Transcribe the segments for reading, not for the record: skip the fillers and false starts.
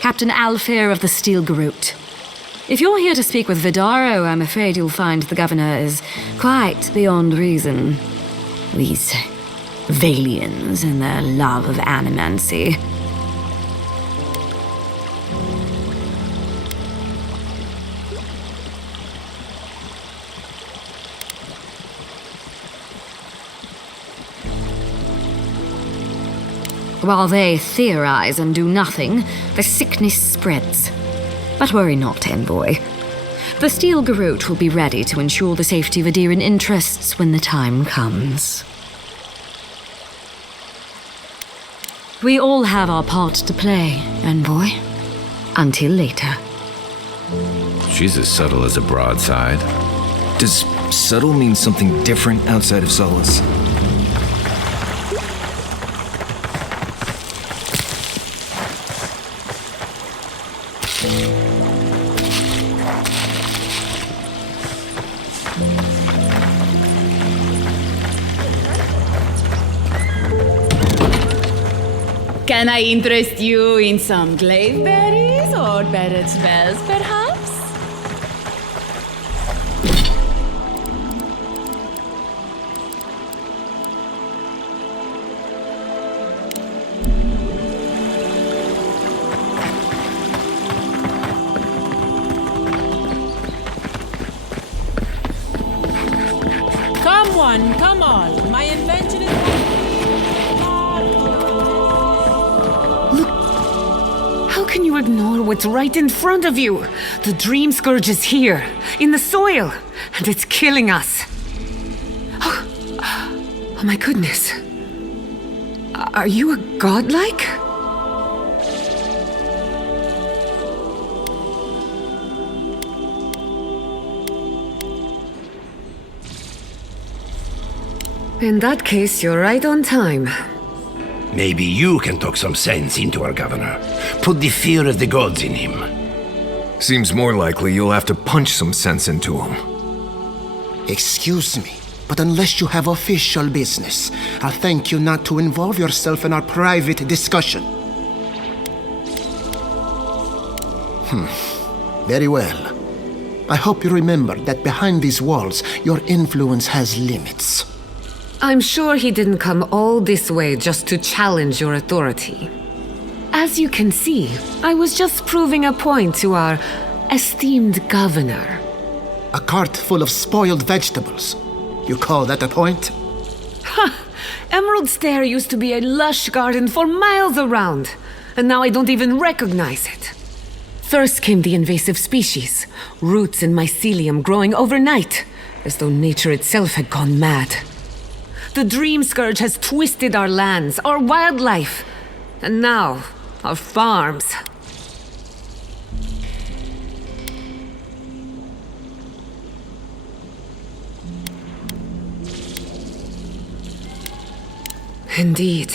Captain Alfir of the Steel Groot. If you're here to speak with Vidaro, I'm afraid you'll find the governor is quite beyond reason. These Valians and their love of animancy. While they theorize and do nothing, the sickness spreads. But worry not, Envoy. The Steel Groot will be ready to ensure the safety of Adirian interests when the time comes. We all have our part to play, Envoy. Until later. She's as subtle as a broadside. Does subtle mean something different outside of Solace? Can I interest you in some glaive berries or better spells, perhaps? Come one, come all. My invention is... How can you ignore what's right in front of you? The Dream Scourge is here, in the soil, and it's killing us. Oh my goodness. Are you a godlike? In that case, you're right on time. Maybe you can talk some sense into our governor. Put the fear of the gods in him. Seems more likely you'll have to punch some sense into him. Excuse me, but unless you have official business, I'll thank you not to involve yourself in our private discussion. Very well. I hope you remember that behind these walls, your influence has limits. I'm sure he didn't come all this way just to challenge your authority. As you can see, I was just proving a point to our esteemed governor. A cart full of spoiled vegetables. You call that a point? Ha! Emerald Stair used to be a lush garden for miles around, and now I don't even recognize it. First came the invasive species, roots and mycelium growing overnight, as though nature itself had gone mad. The Dream Scourge has twisted our lands, our wildlife, and now, our farms. Indeed.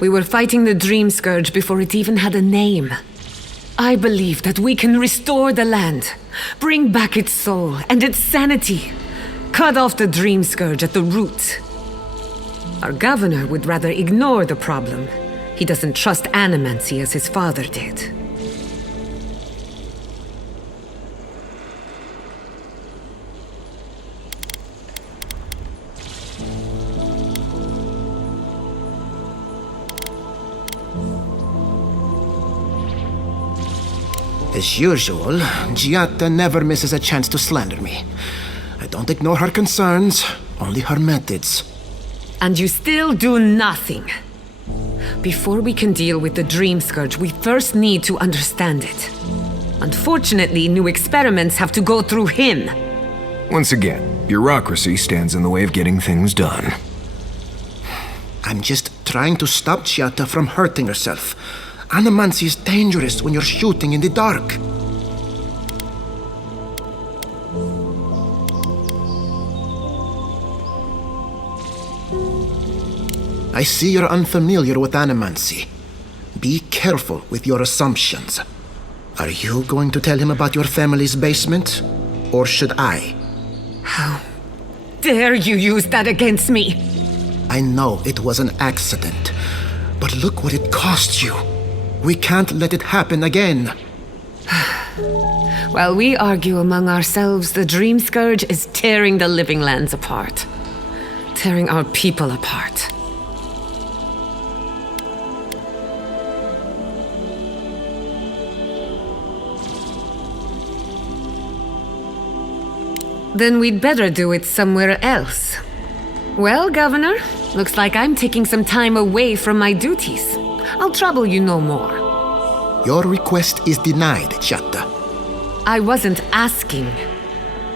We were fighting the Dream Scourge before it even had a name. I believe that we can restore the land, bring back its soul and its sanity, cut off the Dream Scourge at the root. Our governor would rather ignore the problem. He doesn't trust animancy as his father did. As usual, Giatta never misses a chance to slander me. I don't ignore her concerns, only her methods. And you still do nothing. Before we can deal with the Dream Scourge, we first need to understand it. Unfortunately, new experiments have to go through him. Once again, bureaucracy stands in the way of getting things done. I'm just trying to stop Giatta from hurting herself. Animancy is dangerous when you're shooting in the dark. I see you're unfamiliar with animancy. Be careful with your assumptions. Are you going to tell him about your family's basement? Or should I? How dare you use that against me? I know it was an accident, but look what it cost you. We can't let it happen again. While we argue among ourselves, the Dream Scourge is tearing the living lands apart. Tearing our people apart. Then we'd better do it somewhere else. Well, Governor, looks like I'm taking some time away from my duties. I'll trouble you no more. Your request is denied, Chatta. I wasn't asking.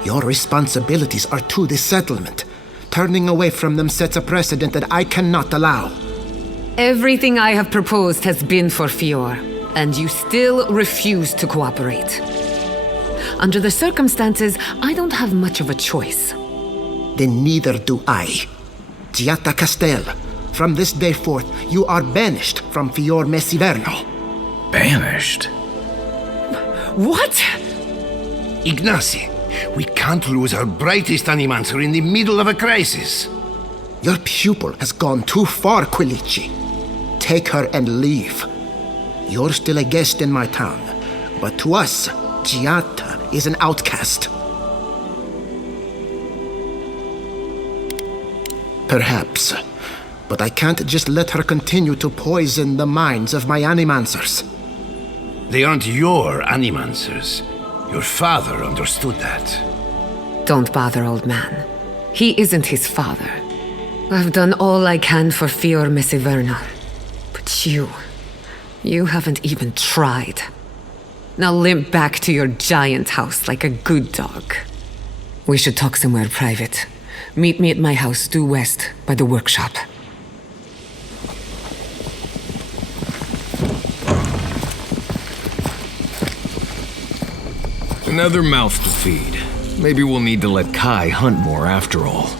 Your responsibilities are to the settlement. Turning away from them sets a precedent that I cannot allow. Everything I have proposed has been for Fior, and you still refuse to cooperate. Under the circumstances, I don't have much of a choice. Then neither do I. Giatta Castel, from this day forth, you are banished from Fior Messiverno. Banished? What? Ignacy, we can't lose our brightest animancer in the middle of a crisis. Your pupil has gone too far, Quilici. Take her and leave. You're still a guest in my town, but to us, Giatta is an outcast. Perhaps, but I can't just let her continue to poison the minds of my animancers. They aren't your animancers. Your father understood that. Don't bother, old man. He isn't his father. I've done all I can for Fior Messiverno. But you haven't even tried. Now limp back to your giant house like a good dog. We should talk somewhere private. Meet me at my house due west by the workshop. Another mouth to feed. Maybe we'll need to let Kai hunt more after all.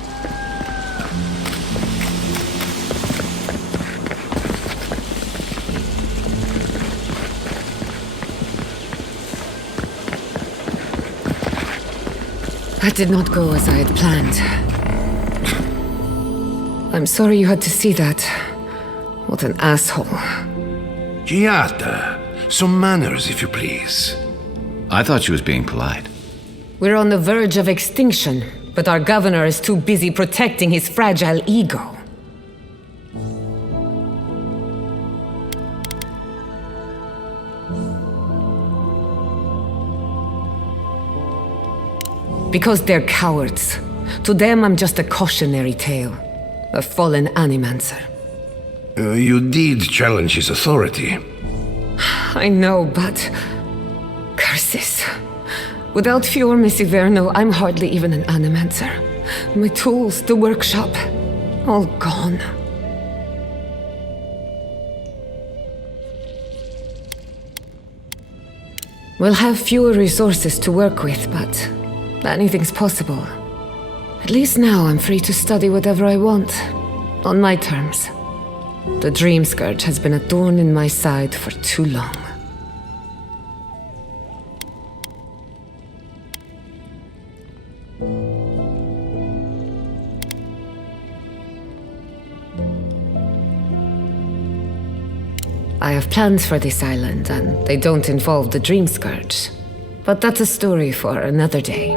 That did not go as I had planned. I'm sorry you had to see that. What an asshole. Giatta, some manners, if you please. I thought she was being polite. We're on the verge of extinction, but our governor is too busy protecting his fragile ego. Because they're cowards. To them, I'm just a cautionary tale. A fallen animancer. You did challenge his authority. I know, but... curses. Without Fior Messiverno, I'm hardly even an animancer. My tools, the workshop, all gone. We'll have fewer resources to work with, but anything's possible. At least now I'm free to study whatever I want, on my terms. The Dream Scourge has been a thorn in my side for too long. I have plans for this island, and they don't involve the Dream Scourge. But that's a story for another day.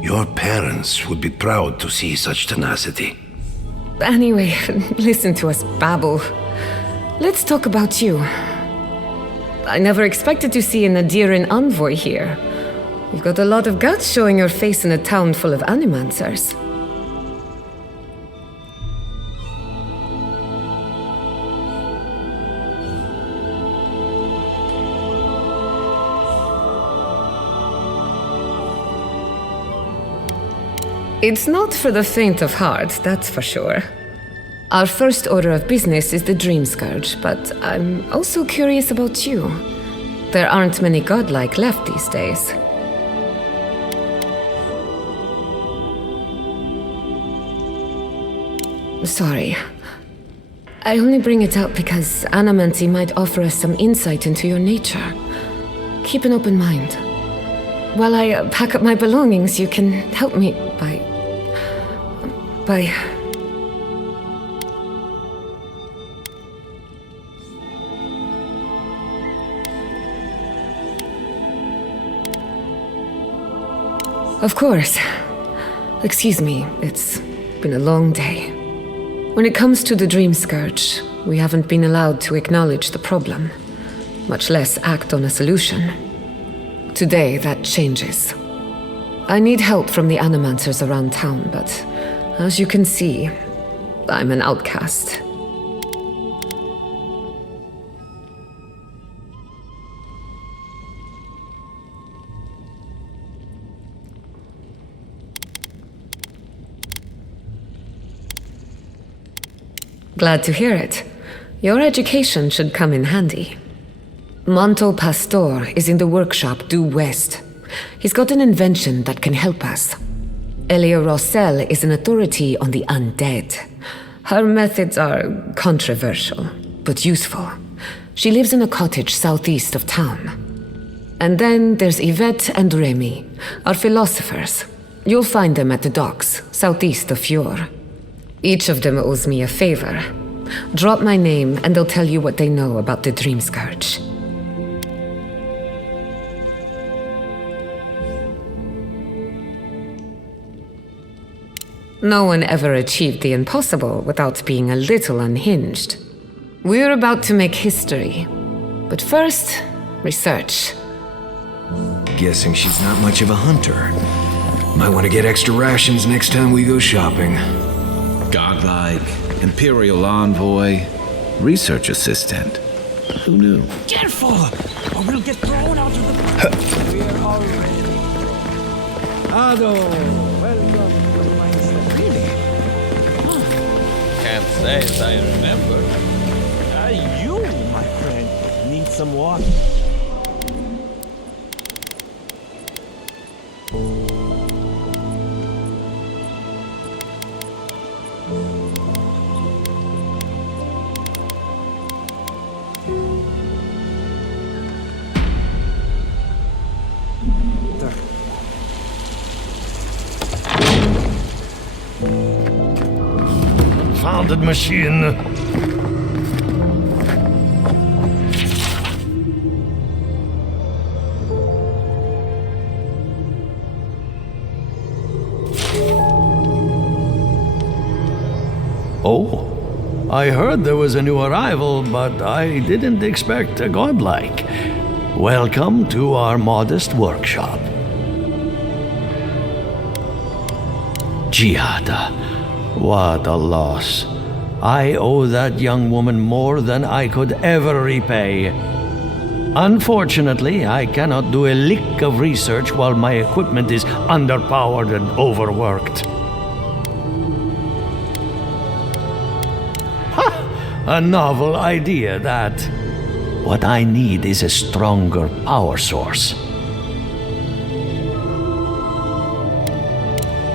Your parents would be proud to see such tenacity. Anyway, listen to us babble. Let's talk about you. I never expected to see an Adiran envoy here. You've got a lot of guts showing your face in a town full of animancers. It's not for the faint of heart, that's for sure. Our first order of business is the Dream Scourge, but I'm also curious about you. There aren't many godlike left these days. Sorry. I only bring it up because Animancy might offer us some insight into your nature. Keep an open mind. While I pack up my belongings, you can help me by... Of course. Excuse me, it's been a long day. When it comes to the Dream Scourge, we haven't been allowed to acknowledge the problem, much less act on a solution. Today, that changes. I need help from the animancers around town, but as you can see, I'm an outcast. Glad to hear it. Your education should come in handy. Manto Pastor is in the workshop due west. He's got an invention that can help us. Elia Rossell is an authority on the undead. Her methods are controversial, but useful. She lives in a cottage southeast of town. And then there's Yvette and Remy, our philosophers. You'll find them at the docks, southeast of Fjord. Each of them owes me a favor. Drop my name and they'll tell you what they know about the Dream Scourge. No one ever achieved the impossible without being a little unhinged. We're about to make history. But first, research. Guessing she's not much of a hunter. Might want to get extra rations next time we go shopping. Godlike, Imperial Envoy, Research Assistant. Who knew? Careful, or we'll get thrown out of the... We're already... Ado, welcome to my estate. Really? Can't say as I remember. You, my friend, need some water. Founded machine. Oh, I heard there was a new arrival, but I didn't expect a godlike. Welcome to our modest workshop. Giada, what a loss. I owe that young woman more than I could ever repay. Unfortunately, I cannot do a lick of research while my equipment is underpowered and overworked. A novel idea, that. What I need is a stronger power source.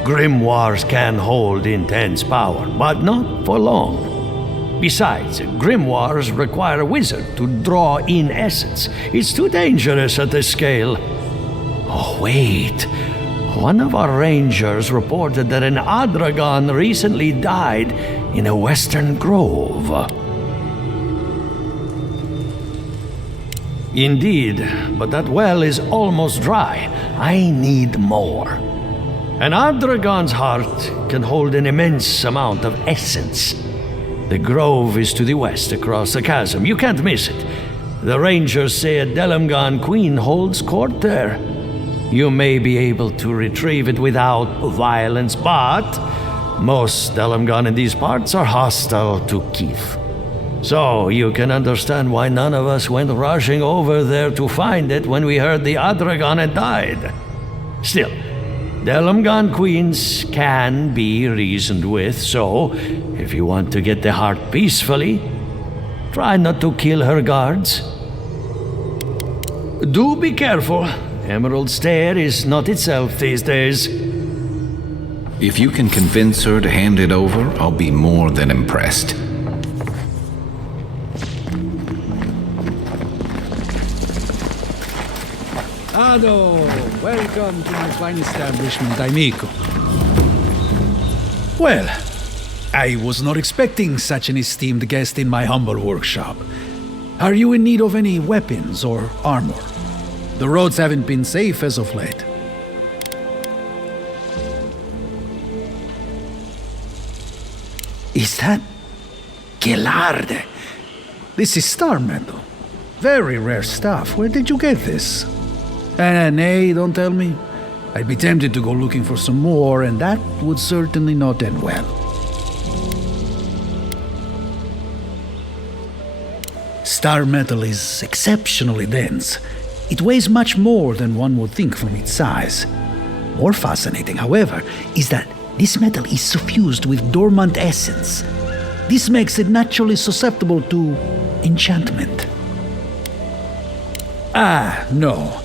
Grimoires can hold intense power, but not for long. Besides, grimoires require a wizard to draw in essence. It's too dangerous at this scale. Oh, wait. One of our rangers reported that an Adragon recently died in a western grove. Indeed, but that well is almost dry. I need more. An Adragon's heart can hold an immense amount of essence. The grove is to the west, across the chasm. You can't miss it. The rangers say a Delamgan queen holds court there. You may be able to retrieve it without violence, but most Delamgan in these parts are hostile to Keith. So you can understand why none of us went rushing over there to find it when we heard the Adragon had died. Still, Delamgan queens can be reasoned with, so if you want to get the heart peacefully, try not to kill her guards. Do be careful. Emerald Stair is not itself these days. If you can convince her to hand it over, I'll be more than impressed. Ado, welcome to my fine establishment, amico. Well, I was not expecting such an esteemed guest in my humble workshop. Are you in need of any weapons or armor? The roads haven't been safe as of late. that? Gelarde. This is star metal. Very rare stuff. Where did you get this? Nay, don't tell me. I'd be tempted to go looking for some more, and that would certainly not end well. Star metal is exceptionally dense. It weighs much more than one would think from its size. More fascinating, however, is that this metal is suffused with dormant essence. This makes it naturally susceptible to enchantment. No.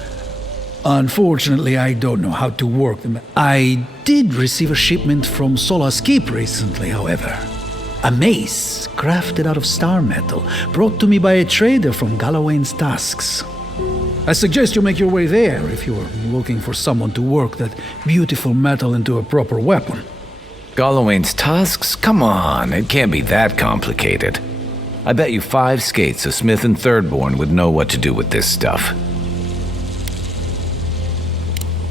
Unfortunately, I don't know how to work them. I did receive a shipment from Sola's Keep recently, however. A mace crafted out of star metal, brought to me by a trader from Galawain's Tusks. I suggest you make your way there if you're looking for someone to work that beautiful metal into a proper weapon. Galawain's Tusks? Come on, it can't be that complicated. I bet you 5 skates a Smith and Thirdborn would know what to do with this stuff.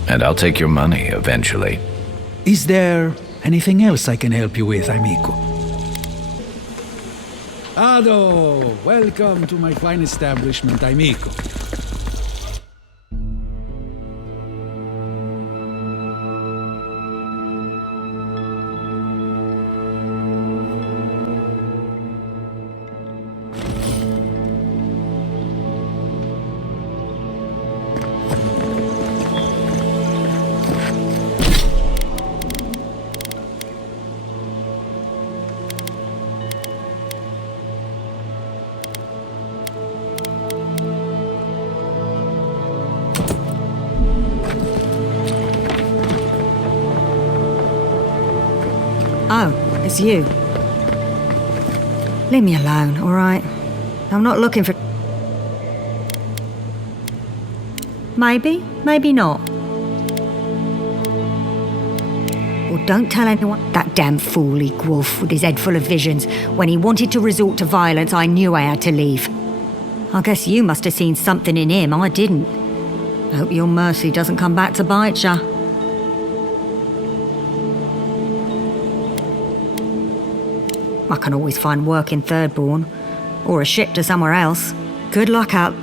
And I'll take your money eventually. Is there anything else I can help you with, amico? Ado, welcome to my fine establishment, amico. Oh, it's you. Leave me alone, all right? I'm not looking for... Maybe, maybe not. Well, don't tell anyone. That damn fool Wolf with his head full of visions. When he wanted to resort to violence, I knew I had to leave. I guess you must have seen something in him I didn't. Hope your mercy doesn't come back to bite ya. I can always find work in Thirdborn, or a ship to somewhere else. Good luck out.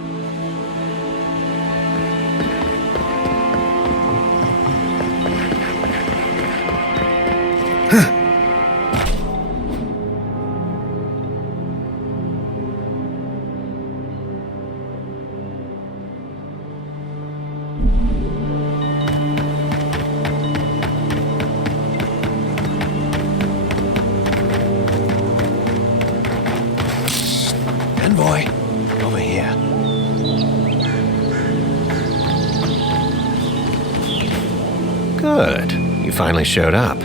Envoy, over here. Good. You finally showed up.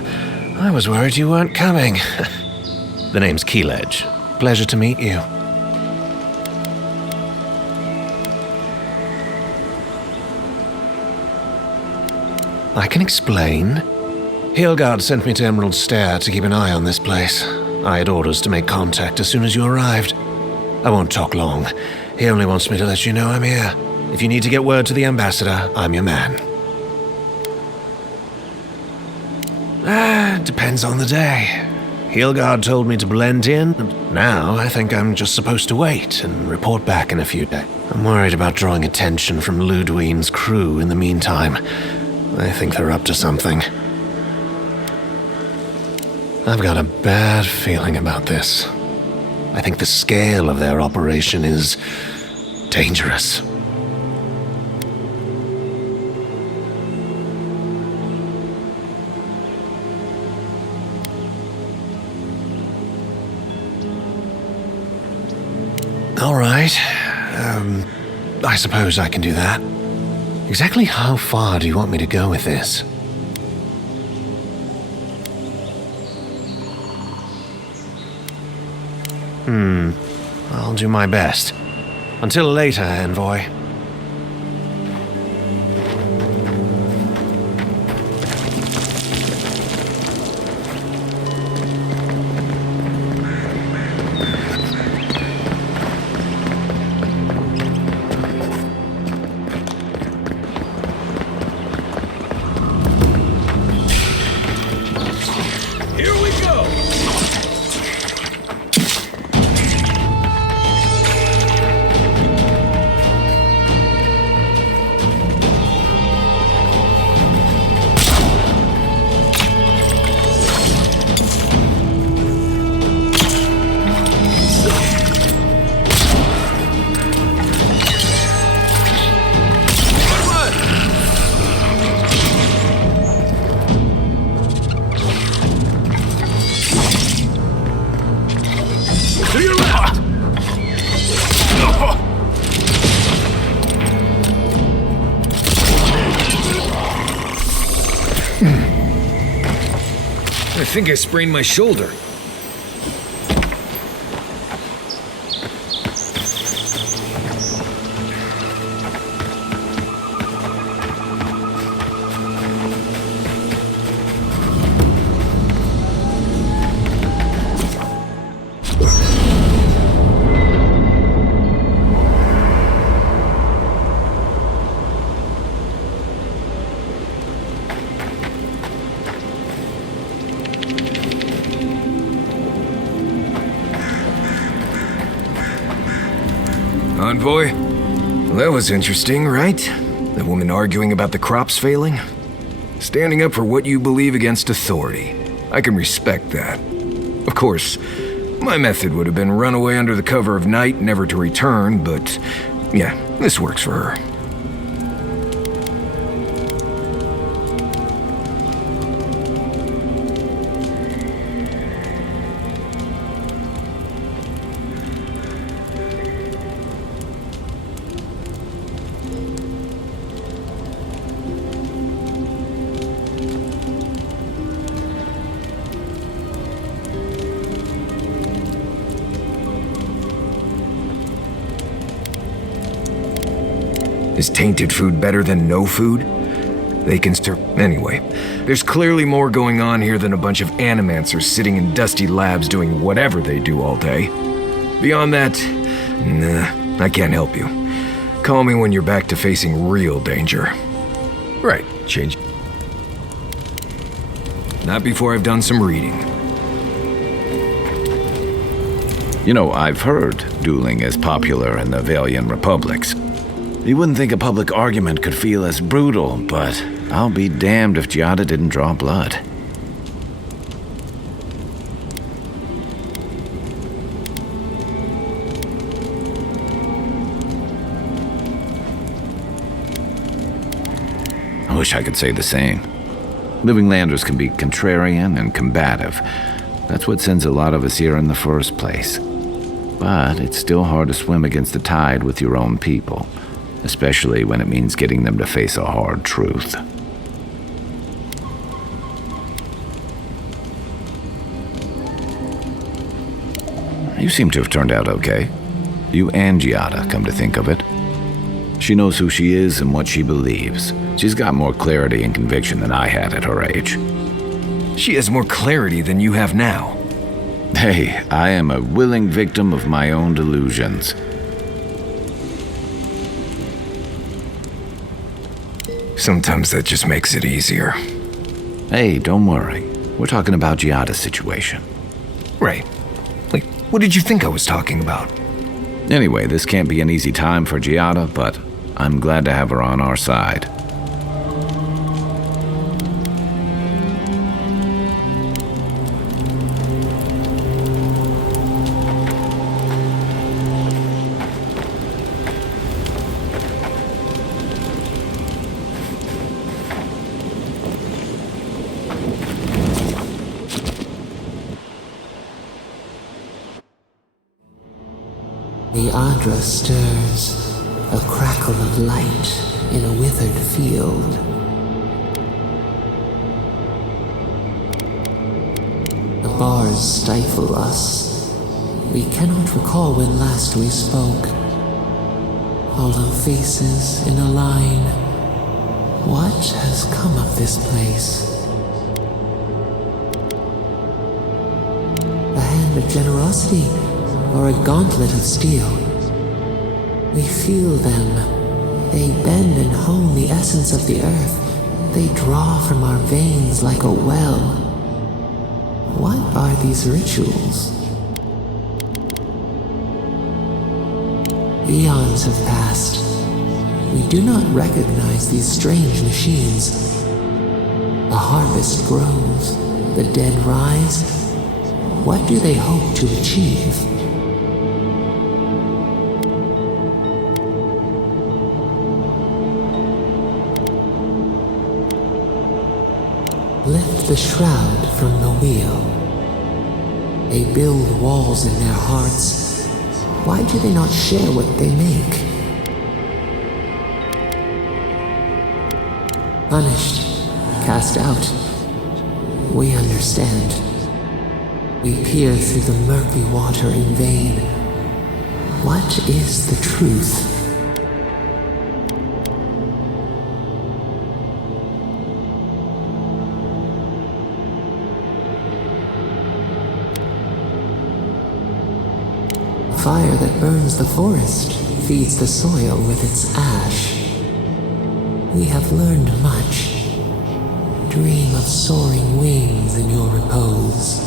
I was worried you weren't coming. The name's Keeledge. Pleasure to meet you. I can explain. Hilgard sent me to Emerald Stair to keep an eye on this place. I had orders to make contact as soon as you arrived. I won't talk long. He only wants me to let you know I'm here. If you need to get word to the ambassador, I'm your man. Depends on the day. Hilgard told me to blend in, and now I think I'm just supposed to wait and report back in a few days. I'm worried about drawing attention from Ludwine's crew in the meantime. I think they're up to something. I've got a bad feeling about this. I think the scale of their operation is dangerous. All right. I suppose I can do that. Exactly how far do you want me to go with this? I'll do my best. Until later, Envoy. Here we go! think I sprained my shoulder. Envoy? Well, that was interesting, right? The woman arguing about the crops failing? Standing up for what you believe against authority. I can respect that. Of course, my method would have been run away under the cover of night, never to return, but yeah, this works for her. Is tainted food better than no food? They can Anyway, there's clearly more going on here than a bunch of animancers sitting in dusty labs doing whatever they do all day. Beyond that, nah, I can't help you. Call me when you're back to facing real danger. Right, change. Not before I've done some reading. You know, I've heard dueling is popular in the Valian republics. You wouldn't think a public argument could feel as brutal, but I'll be damned if Giada didn't draw blood. I wish I could say the same. Living Landers can be contrarian and combative. That's what sends a lot of us here in the first place. But it's still hard to swim against the tide with your own people. Especially when it means getting them to face a hard truth. You seem to have turned out okay. You and Giada, come to think of it. She knows who she is and what she believes. She's got more clarity and conviction than I had at her age. She has more clarity than you have now. Hey, I am a willing victim of my own delusions. Sometimes that just makes it easier. Hey, don't worry. We're talking about Giada's situation. Right. Like, what did you think I was talking about? Anyway, this can't be an easy time for Giada, but I'm glad to have her on our side. The Adra stirs, a crackle of light in a withered field. The bars stifle us. We cannot recall when last we spoke. Hollow faces in a line. What has come of this place? A hand of generosity? Or a gauntlet of steel. We feel them. They bend and hone the essence of the earth. They draw from our veins like a well. What are these rituals? Eons have passed. We do not recognize these strange machines. The harvest grows. The dead rise. What do they hope to achieve? Lift the shroud from the wheel. They build walls in their hearts. Why do they not share what they make? Punished, cast out. We understand. We peer through the murky water in vain. What is the truth? Fire that burns the forest feeds the soil with its ash. We have learned much. Dream of soaring wings in your repose.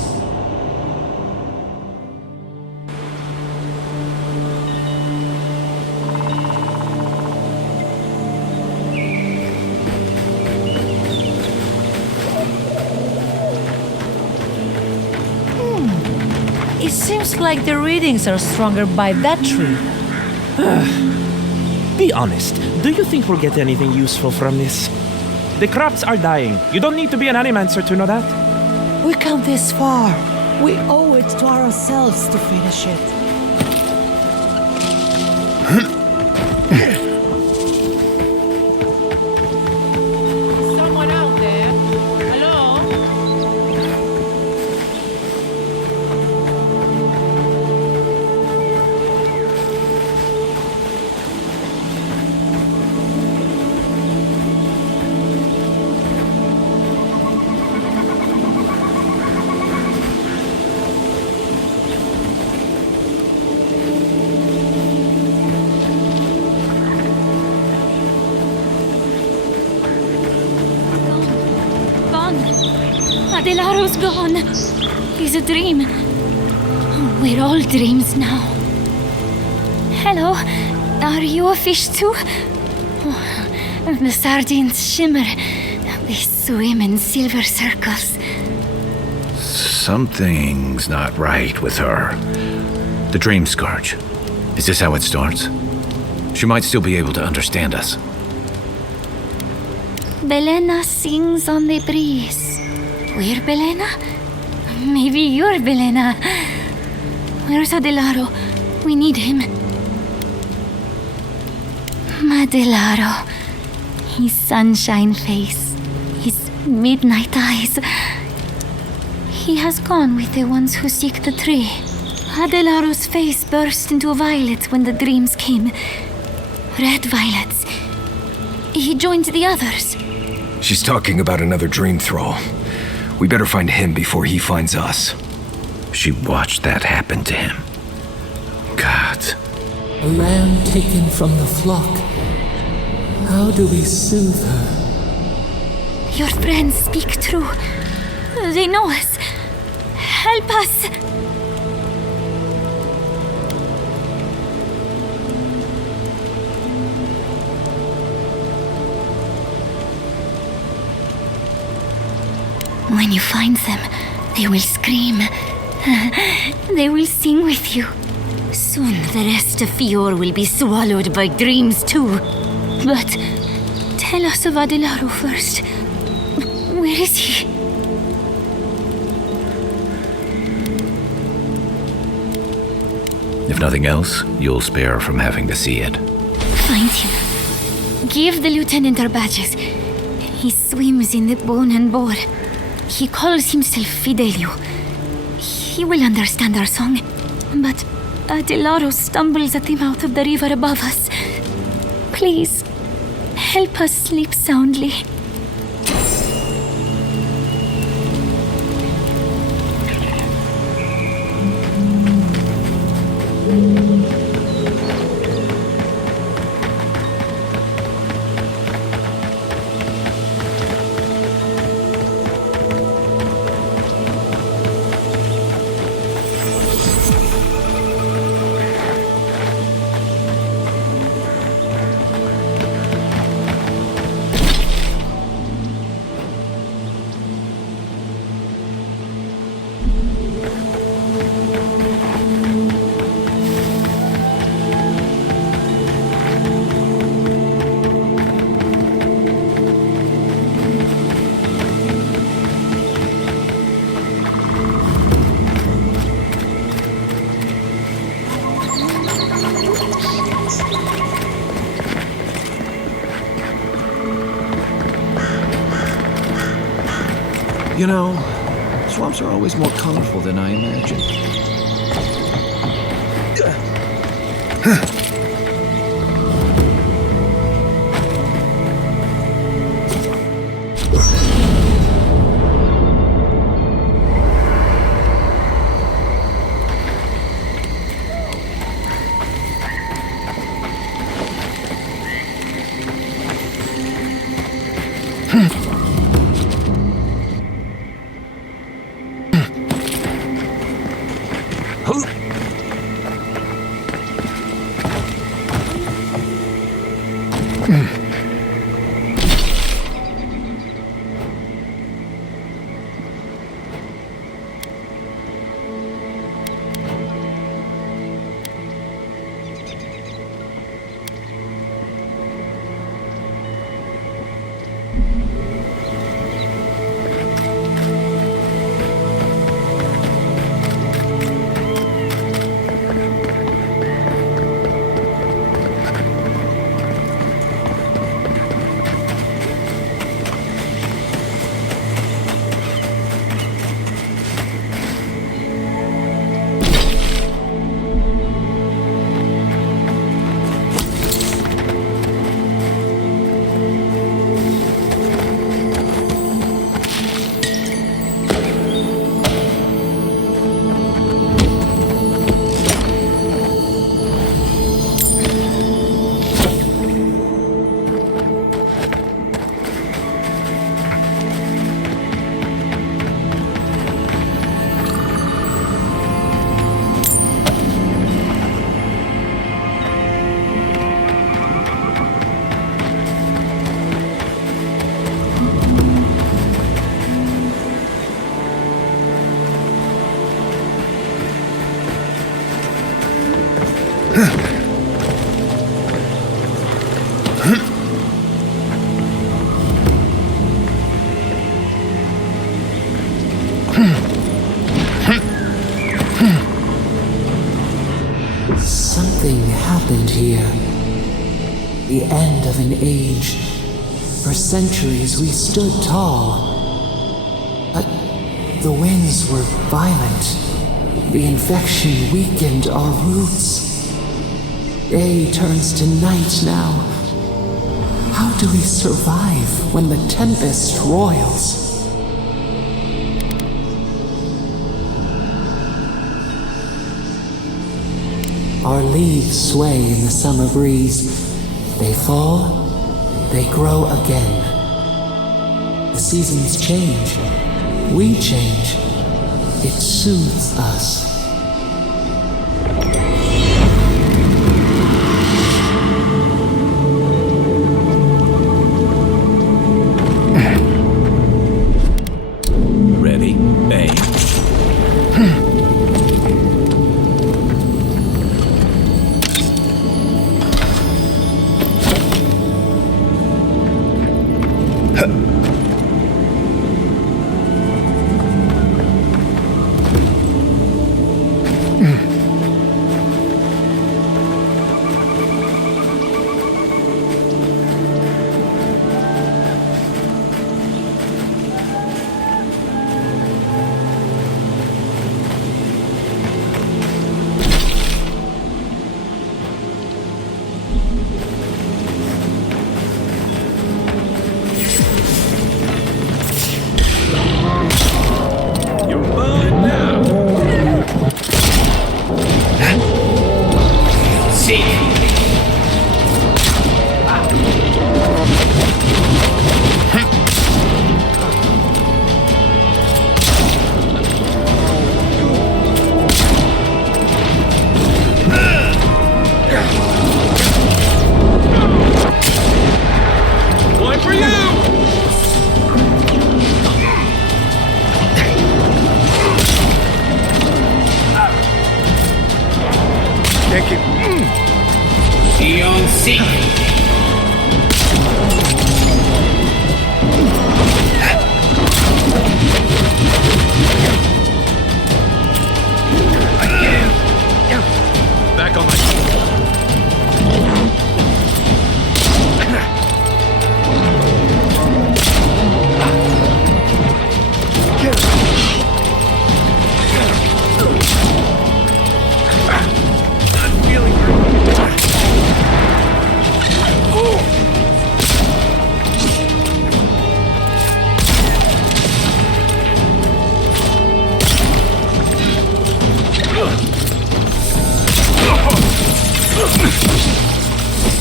It seems like the readings are stronger by that tree. Be honest, do you think we'll get anything useful from this? The crops are dying. You don't need to be an animancer to know that. We come this far. We owe it to ourselves to finish it. Someone out there? Hello? Adelaro's gone. He's a dream. We're all dreams now. Hello, are you a fish too? Oh, the sardines shimmer. They swim in silver circles. Something's not right with her. The dream scourge. Is this how it starts? She might still be able to understand us. Belena sings on the breeze. We're Belena? Maybe you're Belena. Where's Adelaro? We need him. Adelaro. His sunshine face. His midnight eyes. He has gone with the ones who seek the tree. Adelaro's face burst into violets when the dreams came. Red violets. He joined the others. She's talking about another dream thrall. We better find him before he finds us. She watched that happen to him. God. A lamb taken from the flock. How do we soothe her? Your friends speak true. They know us. Help us. When you find them, they will scream. They will sing with you. Soon the rest of Fior will be swallowed by dreams too. But tell us of Adelaro first. Where is he? If nothing else, you'll spare her from having to see it. Find him. Give the lieutenant our badges. He swims in the bone and boar. He calls himself Fidelio. He will understand our song. But Adelaro stumbles at the mouth of the river above us. Please, help us sleep soundly. You know, swamps are always more colorful than I imagined. Something happened here. The end of an age. For centuries we stood tall. But the winds were violent. The infection weakened our roots. Day turns to night now. How do we survive when the tempest roils? Our leaves sway in the summer breeze. They fall, they grow again. The seasons change. We change. It soothes us. Ready? Bang.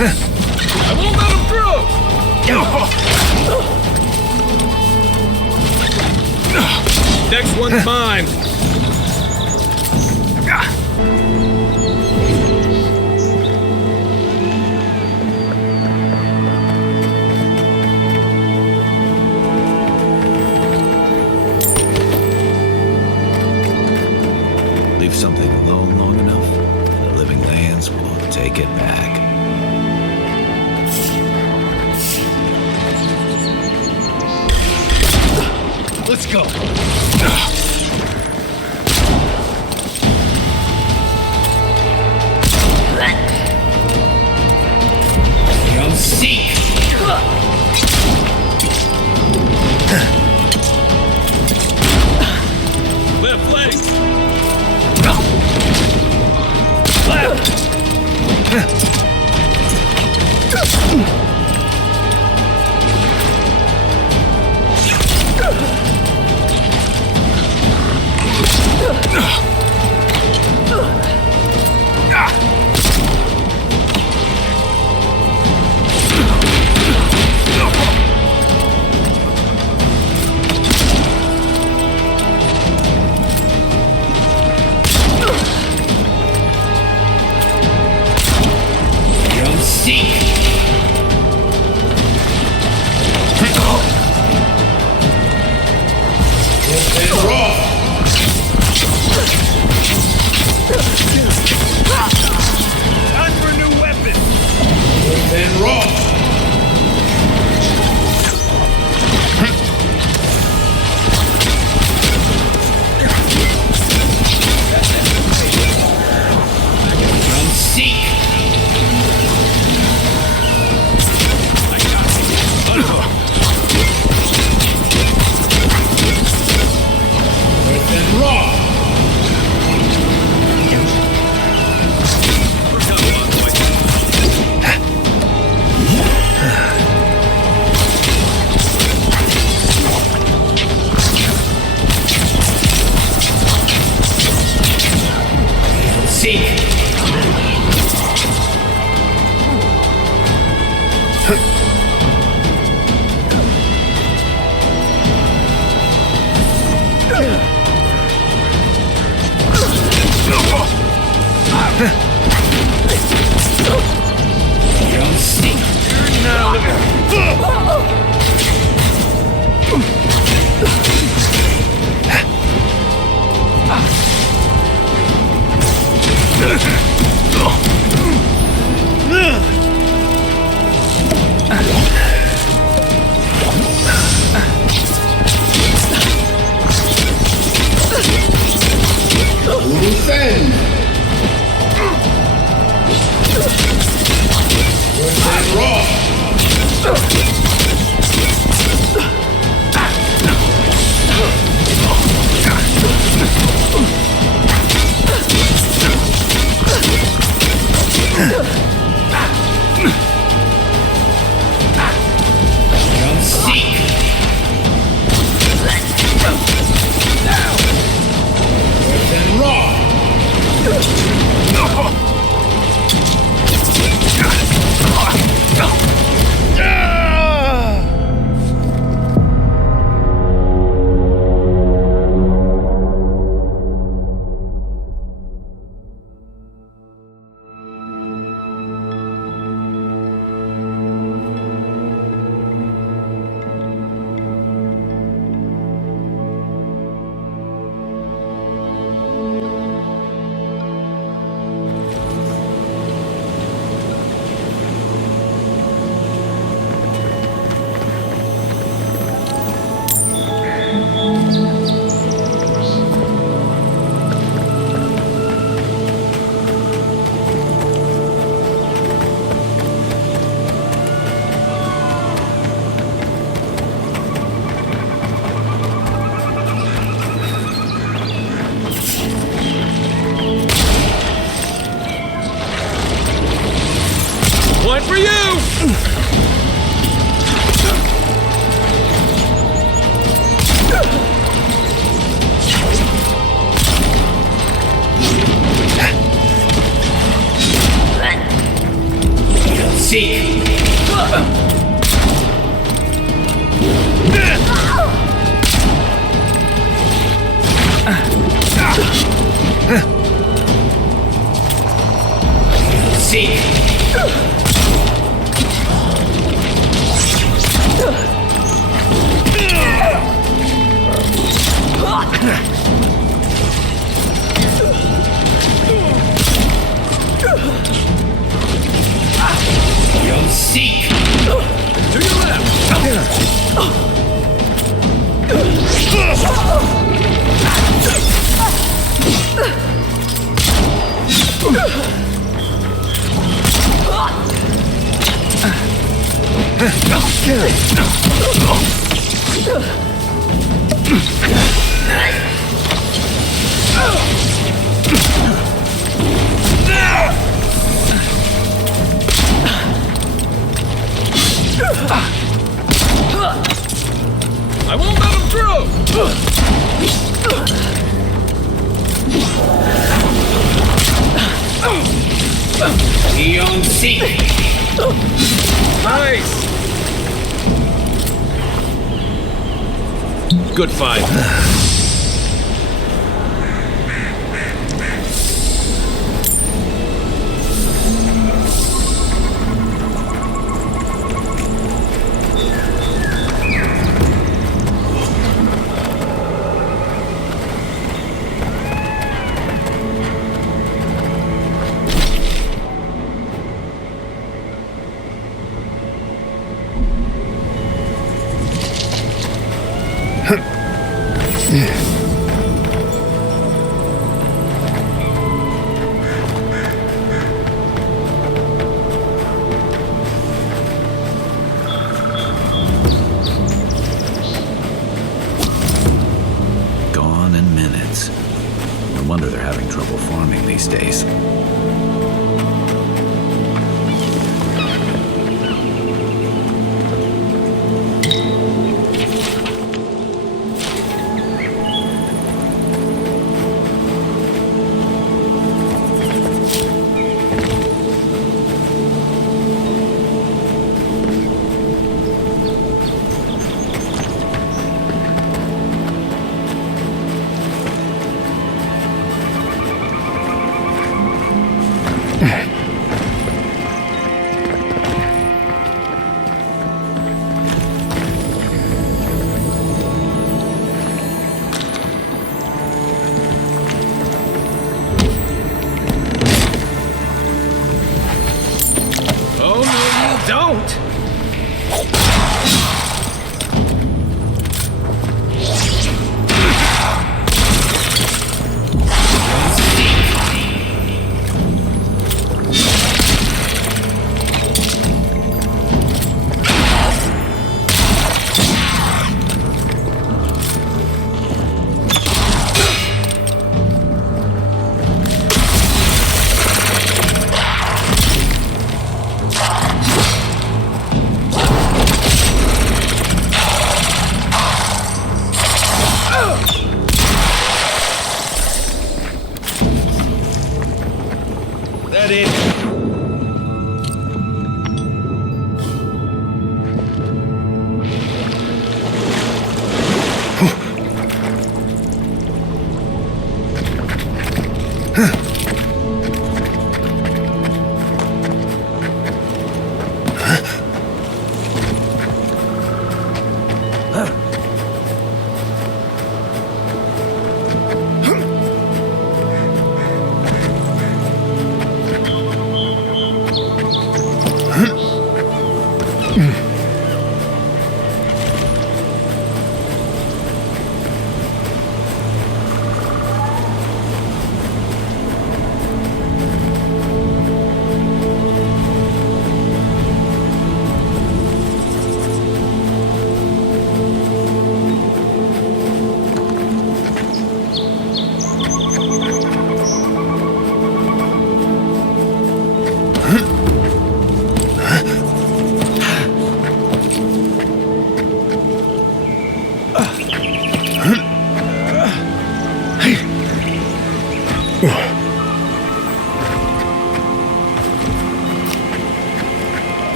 I won't let him through! Next one's mine! Leave something alone long enough, and the living lands will take it back. Let's go! You'll seek! Left leg! You'll seek! Time for a new weapon! Then raw! You'll seek! Then raw! Seek! You'll seek! Then raw! You'll seek! Then raw! One for you! seek. Seek. You'll seek. To your left. I won't let him through! Beyond seek! Nice! Good fight. Gone in minutes. No wonder they're having trouble farming these days. Oh, no, you don't!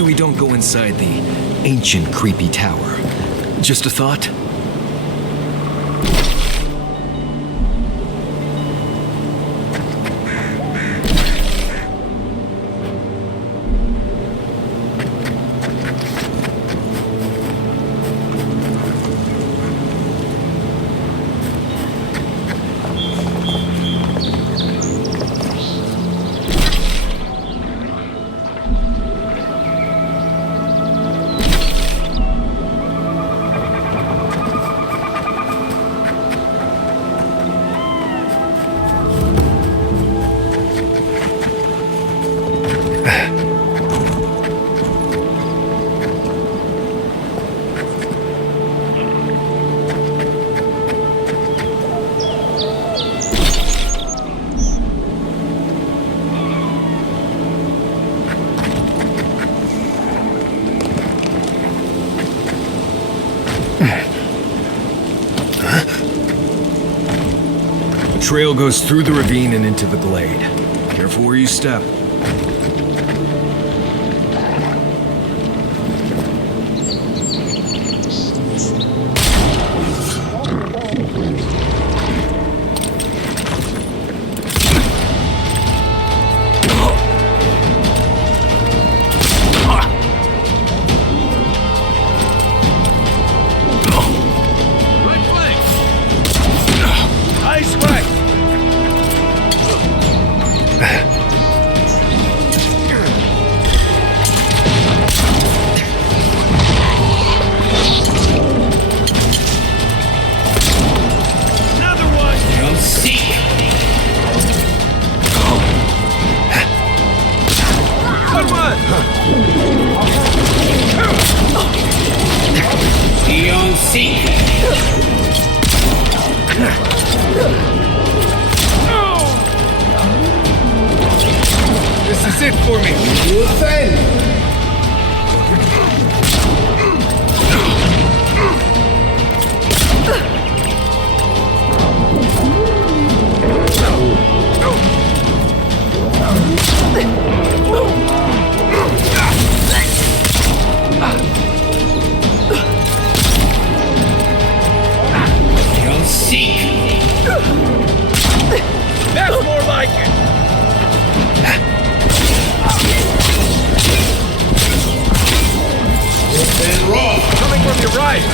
maybe we don't go inside the ancient creepy tower. Just a thought? The trail goes through the ravine and into the glade. Careful where you step. This is it for me. You fail. You'll seek. That's more like it. Been wrong. Coming from your right.